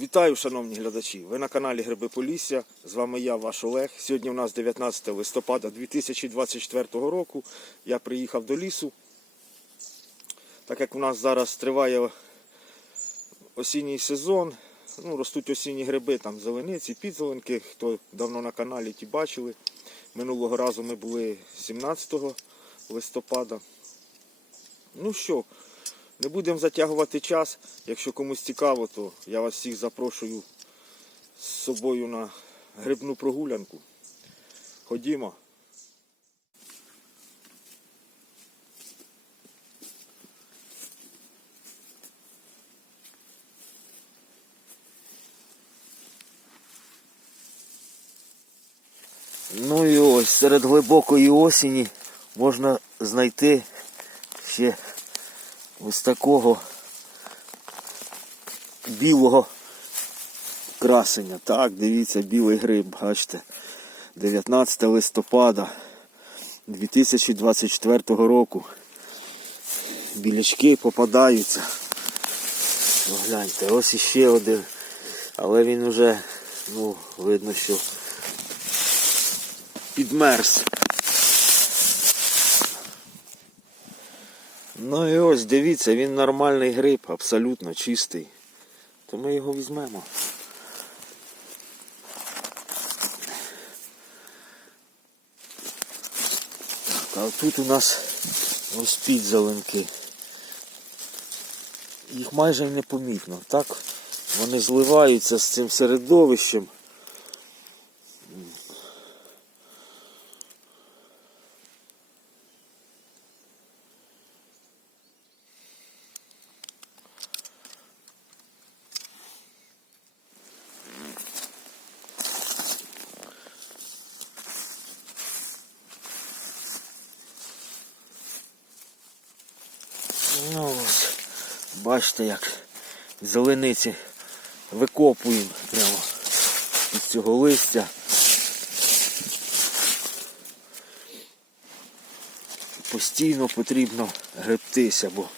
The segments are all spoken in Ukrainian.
Вітаю, шановні глядачі! Ви на каналі Гриби Полісся. З вами я, ваш Олег. Сьогодні у нас 19 листопада 2024 року. Я приїхав до лісу. Так як у нас зараз триває осінній сезон, ну, ростуть осінні гриби, там зелениці, підзеленки. Хто давно на каналі, ті бачили. Минулого разу ми були 17 листопада. Ну що, не будемо затягувати час. Якщо комусь цікаво, то я вас всіх запрошую з собою на грибну прогулянку. Ходімо. Ну і ось серед глибокої осені можна знайти ще ось такого білого красення. Так, дивіться, білий гриб, бачите. 19 листопада 2024 року. Білячки попадаються. Ну, гляньте, ось іще один. Але він уже, ну, видно, що підмерз. Ну і ось дивіться, він нормальний гриб, абсолютно чистий. То ми його візьмемо. Так, а тут у нас ось підзеленки. Їх майже непомітно, так? Вони зливаються з цим середовищем. Ну ось, бачите, як зелениці викопуємо прямо із цього листя. Постійно потрібно гребтися, бо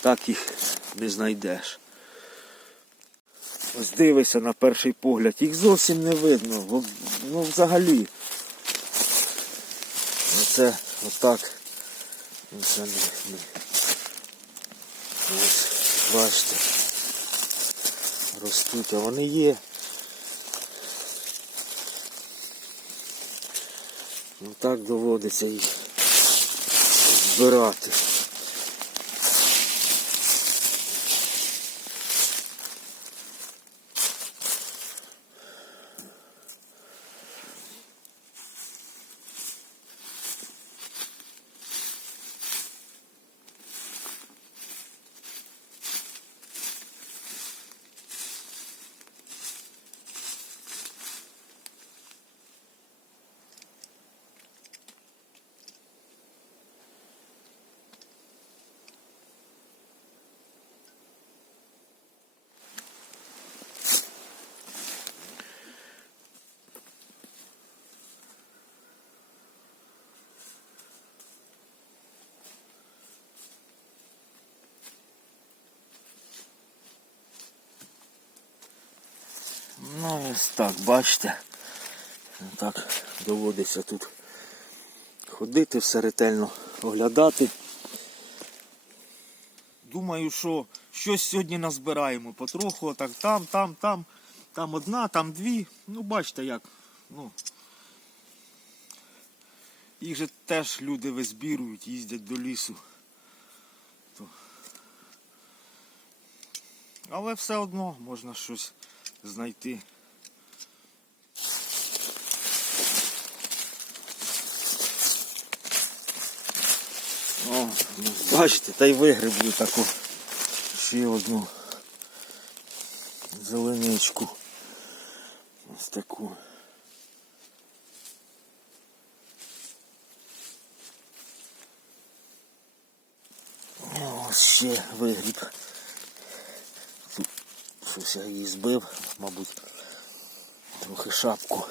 так їх не знайдеш. Ось дивися на перший погляд, їх зовсім не видно, ну взагалі. Оце отак. Оце не, не. Ось, бачите. Ростуть, а вони є. Ну так доводиться їх збирати. Ну ось так, бачите. Так доводиться тут ходити, все ретельно оглядати. Думаю, що щось сьогодні назбираємо потроху, так там, там, там, там одна, там дві. Ну, бачите як. Ну, їх же теж люди визбірують, їздять до лісу. Але все одно можна щось знайти. О, ну, бачите, та й вигреблю таку ще одну зеленичку. Ось таку. Ось ще вигріб щось я її збив, мабуть, трохи шапку.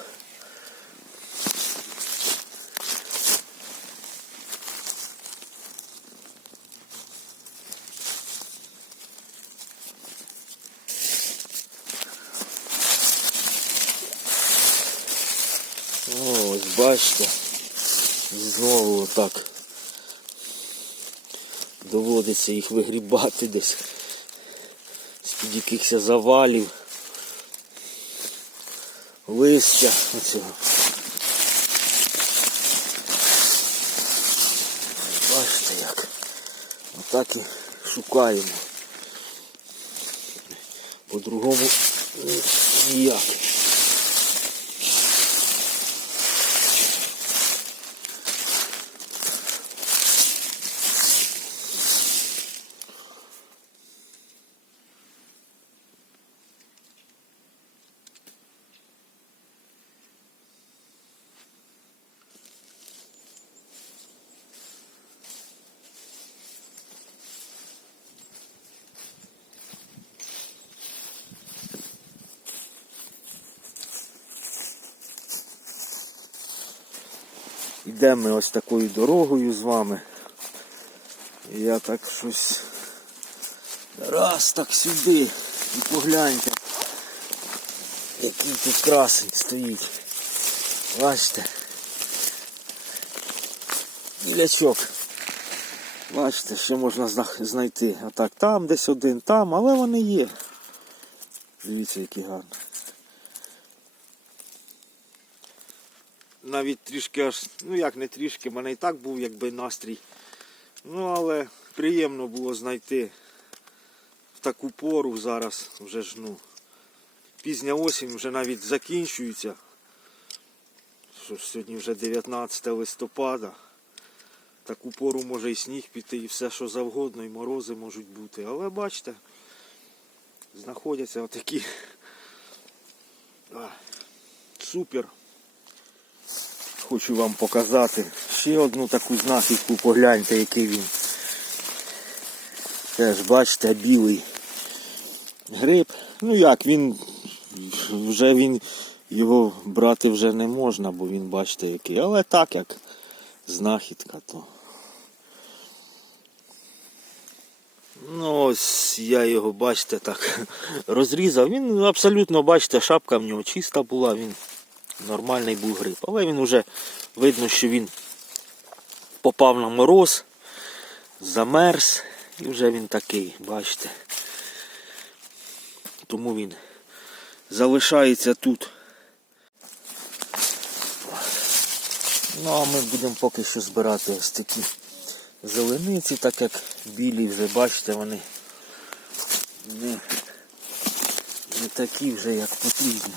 Ось бачите, знову отак доводиться їх вигрібати десь з-під завалів, листя оцього. Бачите як. Отак і шукаємо. По-другому ніяк. Йдемо ми ось такою дорогою з вами. Я так щось раз так сюди і погляньте, який тут красень стоїть. Бачите? Білячок. Бачите, ще можна знайти. А так там десь один, там, але вони є. Дивіться, які гарні. Навіть трішки аж, ну як не трішки, в мене і так був якби настрій. Ну але приємно було знайти в таку пору зараз вже ж ну пізня осінь вже навіть закінчується. Що ж сьогодні вже 19 листопада. Таку пору може і сніг піти, і все що завгодно, і морози можуть бути. Але бачите, знаходяться отакі. Супер хочу вам показати ще одну таку знахідку, погляньте, який він. Теж бачите, білий гриб. Ну як, він вже він його брати вже не можна, бо він бачите який. Але так як знахідка, то. Ну ось я його, бачите, так розрізав. Він абсолютно, бачите, шапка в нього чиста була, він нормальний був гриб. Але він вже видно, що він попав на мороз, замерз і вже він такий, бачите. Тому він залишається тут. Ну а ми будемо поки що збирати ось такі зелениці, так як білі вже, бачите, вони не, не такі вже, як потрібно.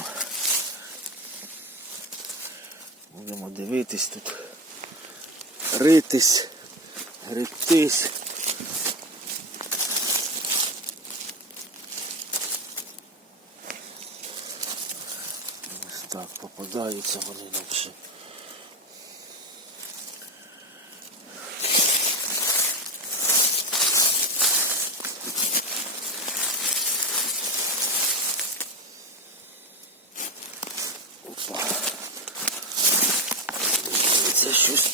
Будемо дивитись тут, ритись, гребтись. Ось так попадаються вони наче. Опа. Це щось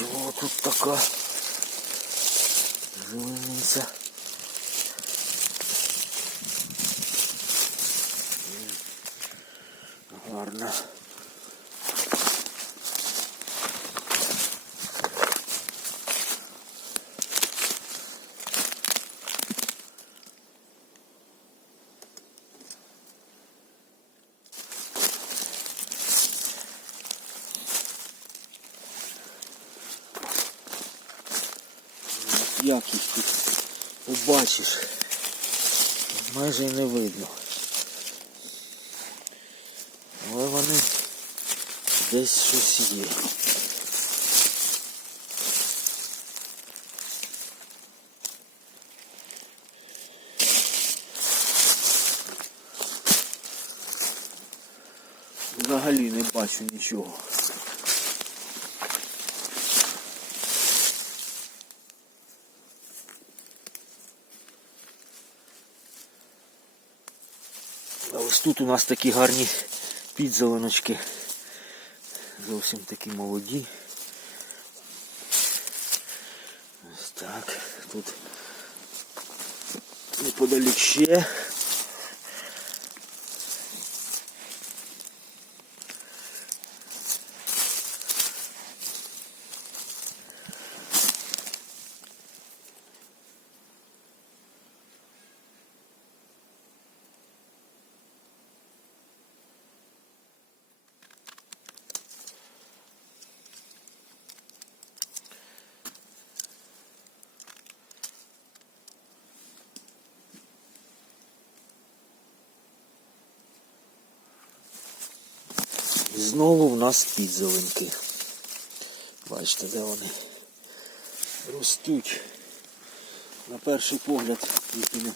побачимо. Тут така зелениця. Гарна. Як їх тут побачиш? Майже не видно. Але вони десь щось є. Взагалі не бачу нічого. А ось тут у нас такі гарні підзеленочки. Зовсім такі молоді. Ось так. Тут неподалік ще. Знову в нас підзеленки. Бачите, де вони ростуть. На перший погляд їх не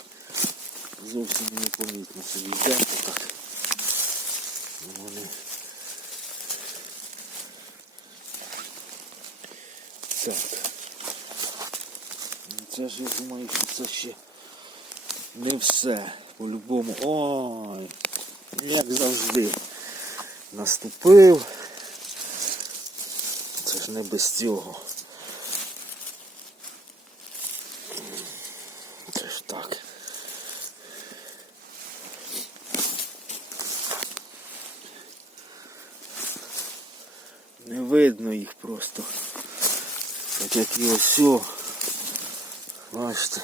зовсім не помітно собі йдемо так. Вони так. Ну, Це ж я думаю, що це ще не все. По-любому. Ой, як завжди. Наступив. Це ж не без цього. Це ж так. Не видно їх просто. Так як і ось. Бачите.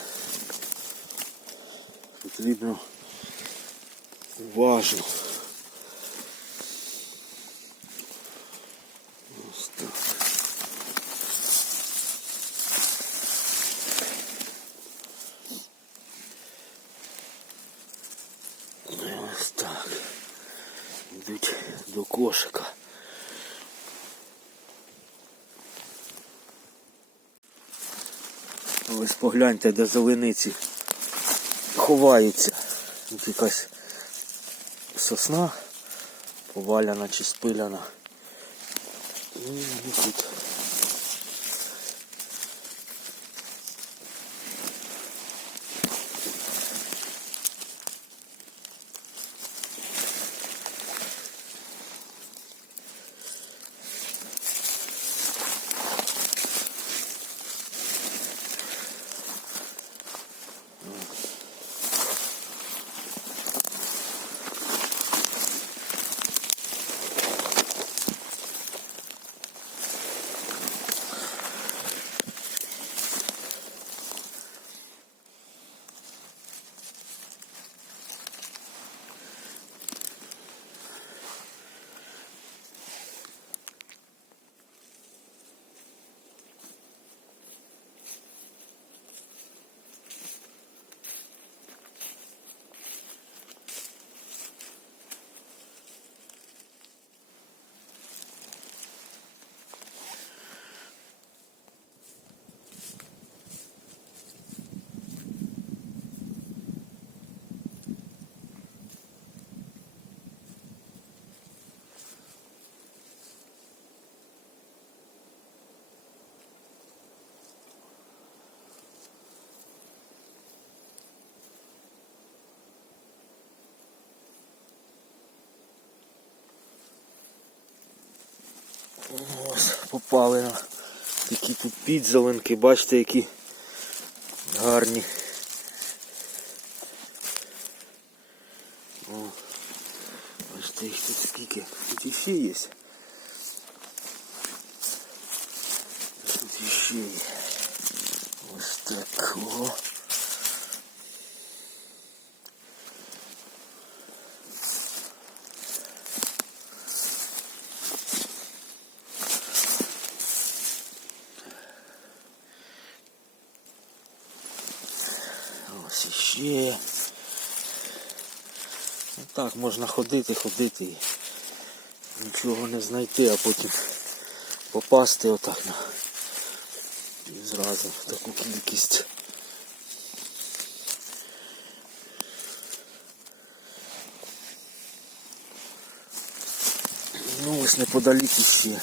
Потрібно уважно. Ось так. Ось так. Йдуть до кошика. Ось погляньте, де зелениці ховаються. Тут якась сосна поваляна чи спиляна. І тут. Ось попали на такі тут підзеленки, бачите, які гарні. О, бачите, їх тут скільки. Тут іще є. Тут іще є. Ось так. О. Ось іще. Так можна ходити, ходити і нічого не знайти, а потім попасти отак на і зразу в таку кількість. Ну ось неподалік іще.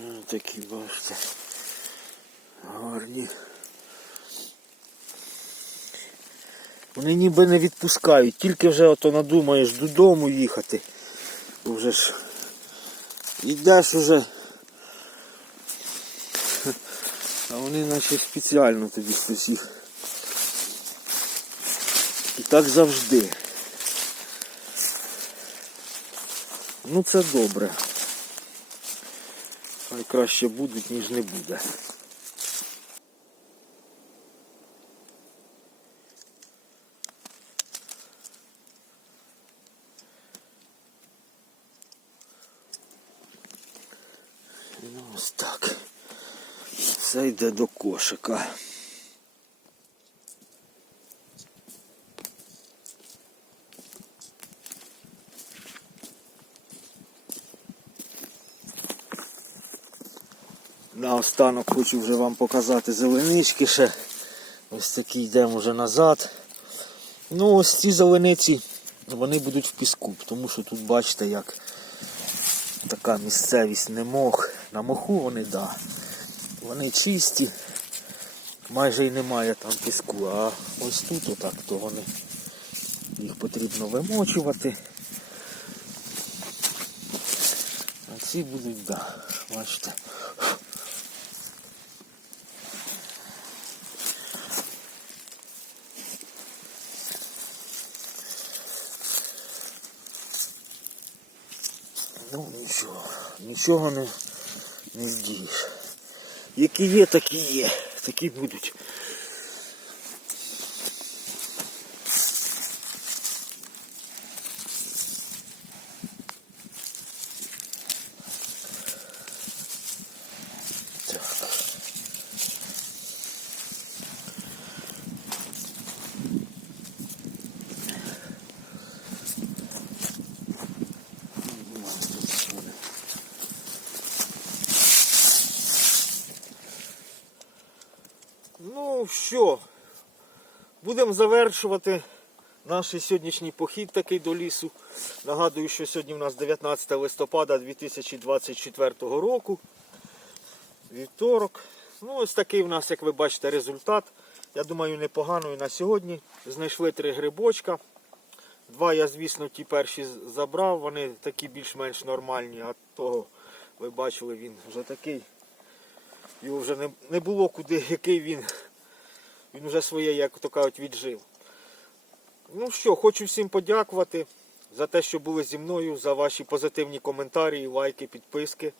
Ну, такі бачите. Гарні. Вони ніби не відпускають, тільки вже ото надумаєш додому їхати. Вже ж йдеш уже. А вони наче спеціально тобі хтось їх. І так завжди. Ну це добре. Хай краще будуть, ніж не буде. Ну ось так. Це йде до кошика. Наостанок хочу вже вам показати зеленички ще. Ось такі йдемо вже назад. Ну ось ці зелениці, вони будуть в піску, тому що тут бачите, як така місцевість не мох. На моху вони, да. Вони чисті. Майже і немає там піску, а ось тут отак, то вони їх потрібно вимочувати. А ці будуть, да, бачите. Ну нічого, не, не вдієш. Які є, такі є. Такі будуть. Так. Ну що, будемо завершувати наш сьогоднішній похід такий до лісу. Нагадую, що сьогодні у нас 19 листопада 2024 року. Вівторок. Ну, ось такий у нас, як ви бачите, результат. Я думаю, непоганий на сьогодні. Знайшли три грибочка. Два я, звісно, ті перші забрав, вони такі більш-менш нормальні, а того, ви бачили, він вже такий. Його вже не, було куди, який він. Він вже своє, як то кажуть, віджив. Ну що, хочу всім подякувати за те, що були зі мною, за ваші позитивні коментарі, лайки, підписки.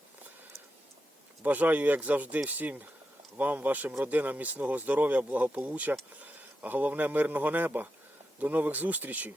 Бажаю, як завжди, всім вам, вашим родинам міцного здоров'я, благополуччя, а головне мирного неба. До нових зустрічей.